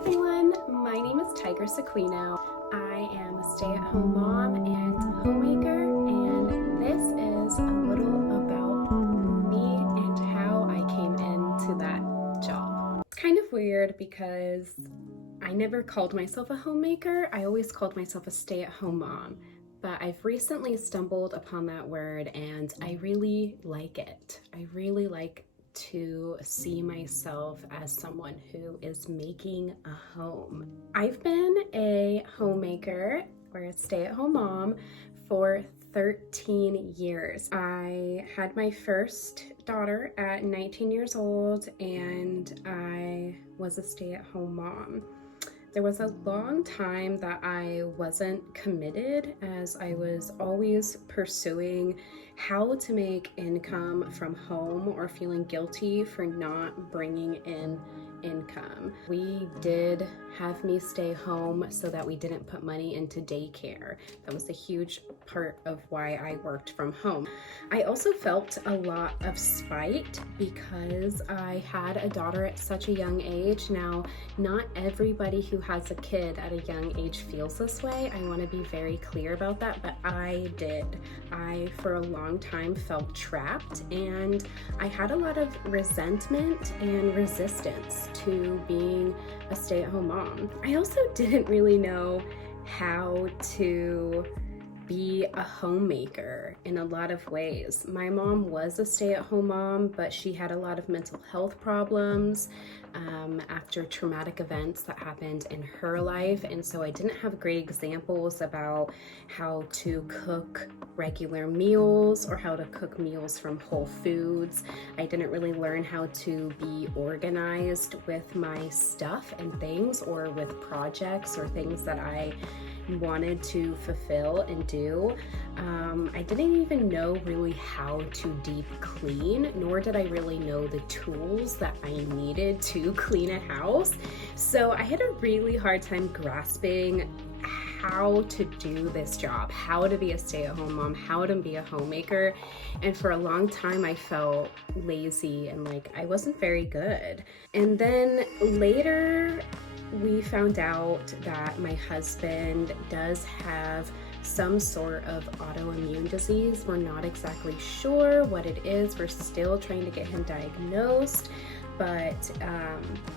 everyone, my name is Tigress Aquino. I am a stay-at-home mom and homemaker, and this is a little about me and how I came into that job. It's kind of weird because I never called myself a homemaker. I always called myself a stay-at-home mom. But I've recently stumbled upon that word and I really like it. I really like to see myself as someone who is making a home. I've been a homemaker or a stay-at-home mom for 13 years. I had my first daughter at 19 years old and I was a stay-at-home mom. There was a long time that I wasn't committed as I was always pursuing how to make income from home or feeling guilty for not bringing in income. We did have me stay home so that we didn't put money into daycare. That was a huge part of why I worked from home. I also felt a lot of spite because I had a daughter at such a young age. Now, not everybody who has a kid at a young age feels this way. I want to be very clear about that, but I did. I, for a long time, felt trapped and I had a lot of resentment and resistance to being a stay-at-home mom. I also didn't really know how to be a homemaker in a lot of ways. My mom was a stay-at-home mom, but she had a lot of mental health problems after traumatic events that happened in her life, and so I didn't have great examples about how to cook regular meals or how to cook meals from Whole Foods. I didn't really learn how to be organized with my stuff and things, or with projects or things that I wanted to fulfill and do. I didn't even know really how to deep clean, nor did I really know the tools that I needed to clean a house. So I had a really hard time grasping how to do this job, how to be a stay-at-home mom, how to be a homemaker. And for a long time I felt lazy and like I wasn't very good. And then later we found out that my husband does have some sort of autoimmune disease. We're not exactly sure what it is. We're still trying to get him diagnosed, but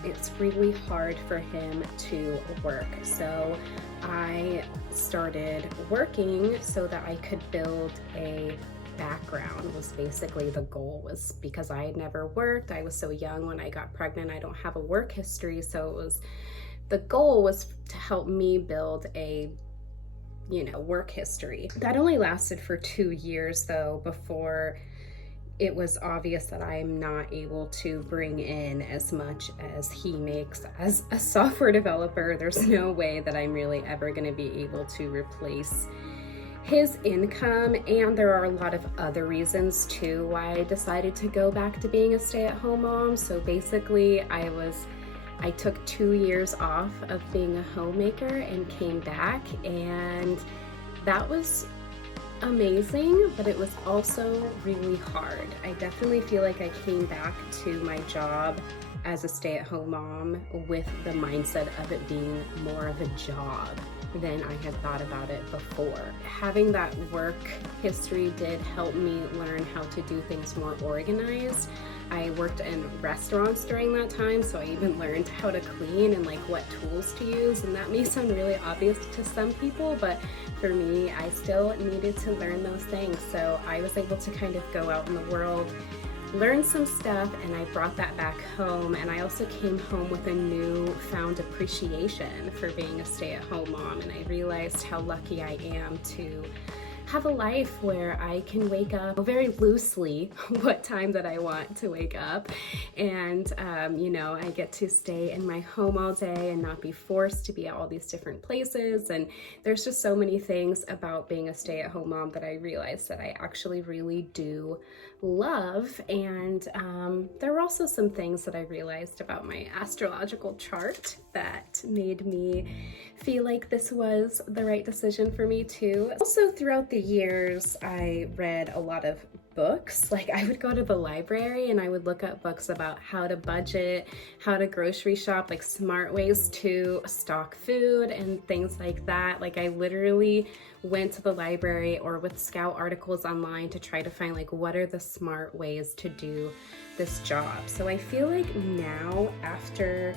it's really hard for him to work. So I started working so that I could build a background, was basically the goal, was because I had never worked. I was so young when I got pregnant. I don't have a work history, so it was, the goal was to help me build a work history. That only lasted for 2 years though, before it was obvious that I'm not able to bring in as much as he makes as a software developer. There's no way that I'm really ever going to be able to replace his income, and there are a lot of other reasons too why I decided to go back to being a stay-at-home mom. So basically I took 2 years off of being a homemaker and came back, and that was amazing, but it was also really hard. I definitely feel like I came back to my job as a stay-at-home mom with the mindset of it being more of a job than I had thought about it before. Having that work history did help me learn how to do things more organized. I worked in restaurants during that time, so I even learned how to clean and like what tools to use, and that may sound really obvious to some people, but for me, I still needed to learn those things. So I was able to kind of go out in the world, learn some stuff, and I brought that back home. And I also came home with a newfound appreciation for being a stay-at-home mom, and I realized how lucky I am to have a life where I can wake up very loosely what time that I want to wake up, and I get to stay in my home all day and not be forced to be at all these different places. And there's just so many things about being a stay-at-home mom that I realized that I actually really do love. And there were also some things that I realized about my astrological chart that made me feel like this was the right decision for me too. Also, throughout the years, I read a lot of books. Like I would go to the library and I would look up books about how to budget, how to grocery shop, like smart ways to stock food and things like that. Like I literally went to the library or would scout articles online to try to find like what are the smart ways to do this job. So I feel like now, after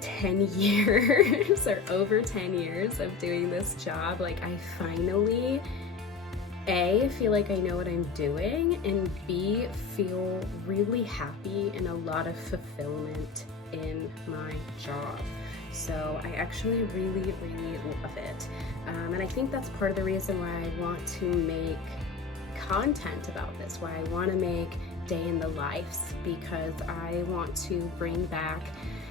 10 years or over 10 years of doing this job, like I finally A, feel like I know what I'm doing, and B, feel really happy and a lot of fulfillment in my job. So I actually really, really love it. And I think that's part of the reason why I want to make content about this, why I want to make day in the lives, because I want to bring back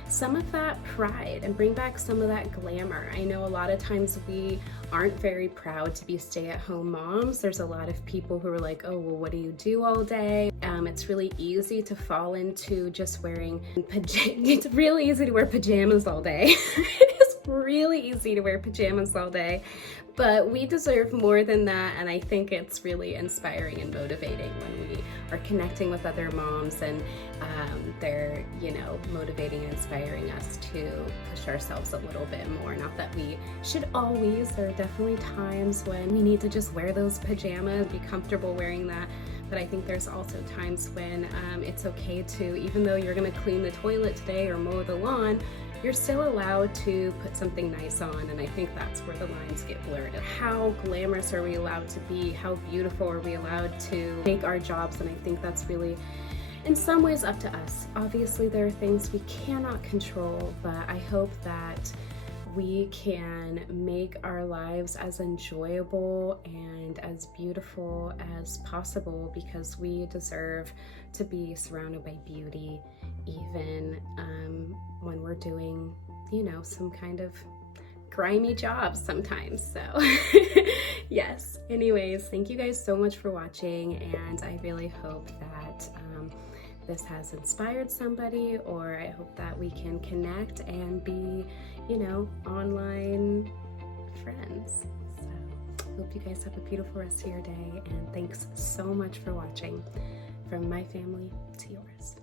some of that pride and bring back some of that glamour. I know a lot of times we aren't very proud to be stay-at-home moms. There's a lot of people who are like, oh, well, what do you do all day? It's really easy to fall into just wearing it's really easy to wear pajamas all day. It is really easy to wear pajamas all day, but we deserve more than that. And I think it's really inspiring and motivating when we are connecting with other moms and they're, you know, motivating and inspiring us to push ourselves a little bit more. Not that we should always, there are definitely times when we need to just wear those pajamas, be comfortable wearing that. But I think there's also times when it's okay to, even though you're gonna clean the toilet today or mow the lawn, you're still allowed to put something nice on. And I think that's where the lines get blurred. How glamorous are we allowed to be? How beautiful are we allowed to make our jobs? And I think that's really, in some ways, up to us. Obviously, there are things we cannot control, but I hope that we can make our lives as enjoyable and as beautiful as possible, because we deserve to be surrounded by beauty, even when we're doing, you know, some kind of grimy jobs sometimes. So yes, anyways, thank you guys so much for watching, and I really hope that this has inspired somebody, or I hope that we can connect and be, you know, online friends. So hope you guys have a beautiful rest of your day, and thanks so much for watching. From my family to yours.